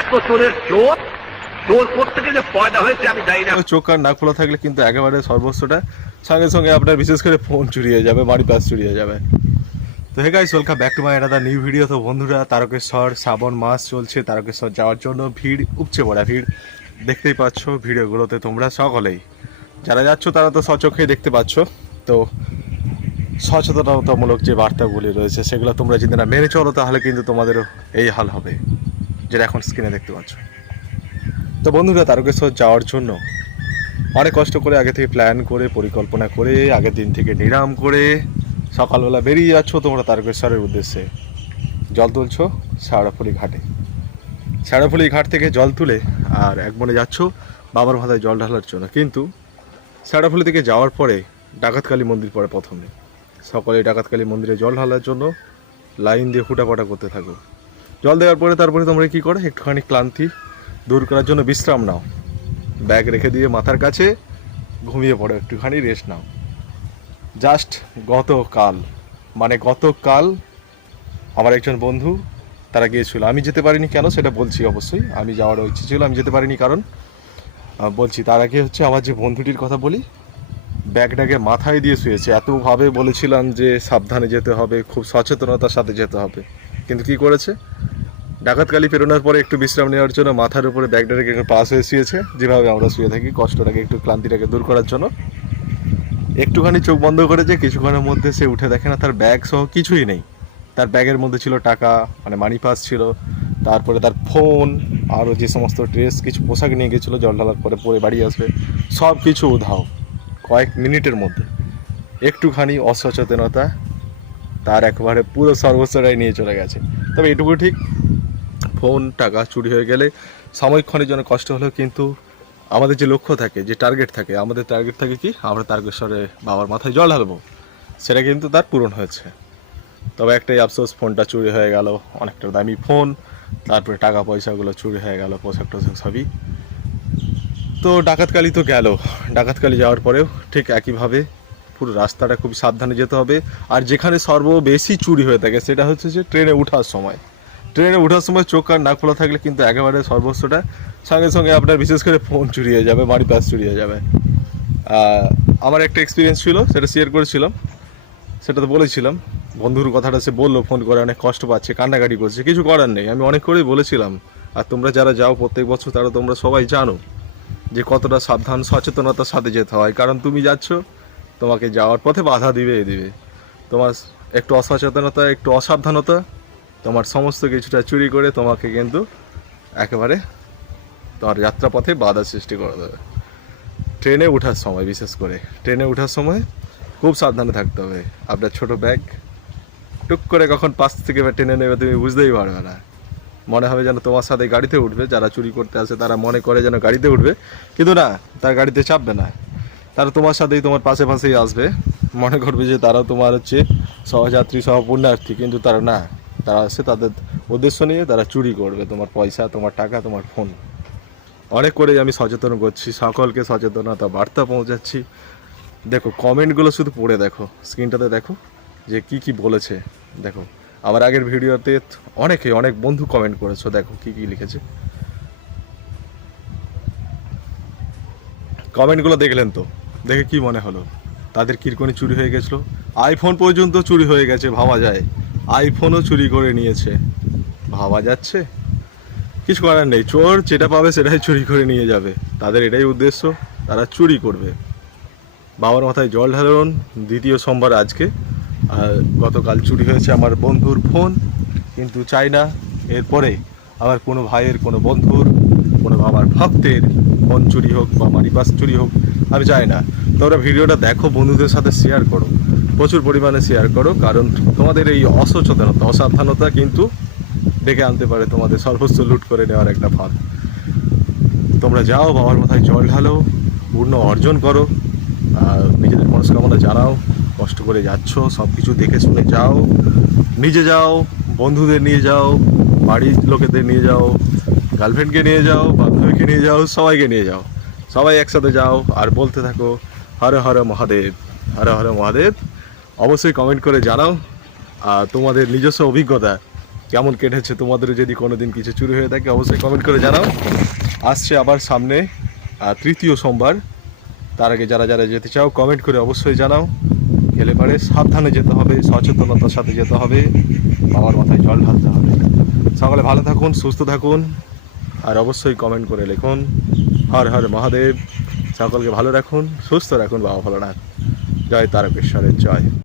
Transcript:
এত চোরের চোর, চোর কোত্থেকে যে পয়দা হয়েছে আমি জানি না। চোখ আর না খোলা থাকলে কিন্তু একেবারে সর্বস্বটা সঙ্গে সঙ্গে আপনার বিশেষ করে ফোন চুরি হয়ে যাবে, বাড়ি পাস চুরি হয়ে যাবে। তো hey guys, welcome back to my another new video. তো বন্ধুরা, তারকেশ্বর শ্রাবণ মাস চলছে, তারকেশ্বর যাওয়ার জন্য ভিড়, উপচে পড়া ভিড় দেখতেই পাচ্ছ ভিডিওগুলোতে তোমরা সকলেই। যারা যাচ্ছ তারা তো স্বচক্ষেই দেখতে পাচ্ছ। তো সচেতনতামূলক যে বার্তাগুলি রয়েছে সেগুলো তোমরা যদি না মেনে চলো তাহলে কিন্তু তোমাদেরও এই হাল হবে, যেটা এখন স্ক্রিনে দেখতে পাচ্ছ। তো বন্ধুরা, তারকেশ্বর যাওয়ার জন্য অনেক কষ্ট করে আগে থেকে প্ল্যান করে পরিকল্পনা করে আগের দিন থেকে নিরাম করে সকালবেলা বেরিয়ে যাচ্ছ তোমরা তারকেশ্বরের উদ্দেশ্যে। জল তুলছো শেওড়াফুলি ঘাটে, শেওড়াফুলি ঘাট থেকে জল তুলে আর এক মনে যাচ্ছ বাবার মাথায় জল ঢালার জন্য। কিন্তু শেওড়াফুলি থেকে যাওয়ার পরে ডাকাতকালী মন্দির পড়ে প্রথমে। সকলে ডাকাতকালী মন্দিরে জল ঢালার জন্য লাইন দিয়ে হুটাপাটা করতে থাকো। জল দেওয়ার পরে তারপরে তোমরা কী করো, একটুখানি ক্লান্তি দূর করার জন্য বিশ্রাম নাও, ব্যাগ রেখে দিয়ে মাথার কাছে ঘুমিয়ে পড়ো, একটুখানি রেস্ট নাও। জাস্ট গতকাল আমার একজন বন্ধু তারা গিয়েছিল, আমি যেতে পারিনি। কেন সেটা বলছি, অবশ্যই আমি যাওয়ার ইচ্ছে ছিল, আমি যেতে পারিনি কারণ বলছি। তার আগে হচ্ছে আমার যে বন্ধুটির কথা বলি, ব্যাগটাকে মাথায় দিয়ে শুয়েছে। এতভাবে বলেছিলাম যে সাবধানে যেতে হবে, খুব সচেতনতার সাথে যেতে হবে, কিন্তু কি করেছে, ডাকাতকালী পেরোনোর পরে একটু বিশ্রাম নেওয়ার জন্য মাথার উপরে ব্যাগটাকে একটু পাশ হয়ে শুয়েছে, যেভাবে আমরা শুয়ে থাকি, কষ্টটাকে একটু ক্লান্তিটাকে দূর করার জন্য। একটুখানি চোখ বন্ধ করেছে, কিছুক্ষণের মধ্যে সে উঠে দেখে না তার ব্যাগ সহ কিছুই নেই। তার ব্যাগের মধ্যে ছিল টাকা, মানে মানি পাস ছিল, তারপরে তার ফোন, আরও যে সমস্ত ড্রেস, কিছু পোশাক নিয়ে গেছিলো জল ঢালার পরে পরে বাড়ি আসবে, সব কিছু উধাও কয়েক মিনিটের মধ্যে। একটুখানি অসচেতনতা তার একবারে পুরো সর্বস্বটাই নিয়ে চলে গেছে। তবে এটুকু ঠিক, ফোন টাকা চুরি হয়ে গেলে সাময়িকক্ষণের জন্য কষ্ট হলেও কিন্তু আমাদের যে লক্ষ্য থাকে, যে টার্গেট থাকে, আমাদের টার্গেট থাকে কি, আমরা তারকেশ্বরে বাবার মাথায় জল ঢালবো, সেটা কিন্তু তার পূরণ হয়েছে। তবে একটাই আফসোস, ফোনটা চুরি হয়ে গেল, অনেকটা দামি ফোন, তারপরে টাকা পয়সাগুলো চুরি হয়ে গেল, পোশাক টোশাক সবই। তো ডাকাতকালী তো গেল, ডাকাতকালী যাওয়ার পরেও ঠিক একইভাবে পুরো রাস্তাটা খুব সাবধানে যেতে হবে। আর যেখানে সর্ববেশি চুরি হয়ে থাকে সেটা হচ্ছে যে ট্রেনে ওঠার সময়। ট্রেনে ওঠার সময় চোখ আর না খোলা থাকলে কিন্তু একেবারে সর্বস্বটা সঙ্গে সঙ্গে আপনার বিশেষ করে ফোন চুরি হয়ে যাবে, বাড়ি পাস চুরি হয়ে যাবে। আমার একটা এক্সপিরিয়েন্স ছিল, সেটা শেয়ার করেছিলাম, সেটা তো বলেছিলাম। বন্ধুর কথাটা সে বললো, ফোন করে অনেক কষ্ট পাচ্ছে, কান্নাকাটি করছে, কিছু করার নেই, আমি অনেক করেই বলেছিলাম। আর তোমরা যারা যাও প্রত্যেক বছর তারা তোমরা সবাই জানো যে কতটা সাবধান সচেতনতার সাথে যেতে হয়। কারণ তুমি যাচ্ছ, তোমাকে যাওয়ার পথে বাধা দিবে তোমার একটু অসচেতনতা, একটু অসাবধানতা তোমার সমস্ত কিছুটা চুরি করে তোমাকে কিন্তু একেবারে তোমার যাত্রাপথে বাধা সৃষ্টি করে দেবে। ট্রেনে ওঠার সময়, বিশেষ করে ট্রেনে ওঠার সময় খুব সাবধানে থাকতে হবে। আপনার ছোট ব্যাগ টুক করে কখন পাশ থেকে টেনে নেবে তুমি বুঝতেই পারবে না। মনে হবে যেন তোমার সাথে গাড়িতে উঠবে। যারা চুরি করতে আসে তারা মনে করে যেন গাড়িতে উঠবে, কিন্তু না, তার গাড়িতে চাপবে না, তারা তোমার সাথেই তোমার পাশেই আসবে, মনে করবে যে তারাও তোমার হচ্ছে সহযাত্রী, সহপুণ্যার্থী, কিন্তু তারা না, তারা আসে তাদের উদ্দেশ্য নিয়ে, তারা চুরি করবে তোমার পয়সা, তোমার টাকা, তোমার ফোন। অনেক করেই আমি সচেতন করছি, সকলকে সচেতনতা বার্তা পৌঁছাচ্ছি। দেখো কমেন্টগুলো শুধু পড়ে দেখো, স্ক্রিনটাতে দেখো যে কি বলেছে। দেখো আমার আগের ভিডিওতে অনেক বন্ধু কমেন্ট করেছো, দেখো কি লিখেছে। কমেন্টগুলো দেখলেন তো, দেখে কি মনে হলো? তাদের কিরকনি চুরি হয়ে গেছিলো, আইফোন পর্যন্ত চুরি হয়ে গেছে, ভাবা যায়। আইফোনও চুরি করে নিয়েছে, ভাবা যাচ্ছে। কিছু করার নেই, চোর যেটা পাবে সেটাই চুরি করে নিয়ে যাবে, তাদের এটাই উদ্দেশ্য, তারা চুরি করবে। বাবার মাথায় জল ঢালুন দ্বিতীয় সোমবার আজকে। আর গতকাল চুরি হয়েছে আমার বন্ধুর ফোন, কিন্তু চাই না এরপরে আমার কোনো ভাইয়ের, কোনো বন্ধুর, কোনো আমার ভক্তের ফোন চুরি হোক বা মানি পাস চুরি হোক, আমি চাই না। তোমরা ভিডিওটা দেখো, বন্ধুদের সাথে শেয়ার করো, প্রচুর পরিমাণে শেয়ার করো, কারণ তোমাদের এই অসচেতনতা, অসাবধানতা কিন্তু ডেকে আনতে পারে তোমাদের সর্বস্ব লুট করে নেওয়ার একটা ফাঁদ। তোমরা যাও, বাবার মাথায় জল ঢালো, পূর্ণ অর্জন করো, আর নিজেদের মনস্কামনা জানাও। কষ্ট করে যাচ্ছ, সব কিছু দেখে শুনে যাও, নিজে যাও, বন্ধুদের নিয়ে যাও, বাড়ির লোকেদের নিয়ে যাও, গার্লফ্রেন্ডকে নিয়ে যাও, বান্ধবীকে নিয়ে যাও, সবাইকে নিয়ে যাও, সবাই একসাথে যাও আর বলতে থাকো হর হর মহাদেব, হর হর মহাদেব। অবশ্যই কমেন্ট করে জানাও আর তোমাদের নিজস্ব অভিজ্ঞতা কেমন কেটেছে তোমাদেরও যদি কোনোদিন কিছু চুরি হয়ে থাকে অবশ্যই কমেন্ট করে জানাও। আসছে আবার সামনে তৃতীয় সোমবার, তার আগে যারা যারা যেতে চাও কমেন্ট করে অবশ্যই জানাও। গেলে পারে সাবধানে যেতে হবে, সচেতনতার সাথে যেতে হবে, বাবার মাথায় জল ঢালতে হবে। সকলে ভালো থাকুন, সুস্থ থাকুন, আর অবশ্যই কমেন্ট করে লিখুন হর হর মহাদেব। সকলকে ভালো রাখুন, সুস্থ রাখুন, বাবা ভালো রাখ। জয় তারকেশ্বরের জয়।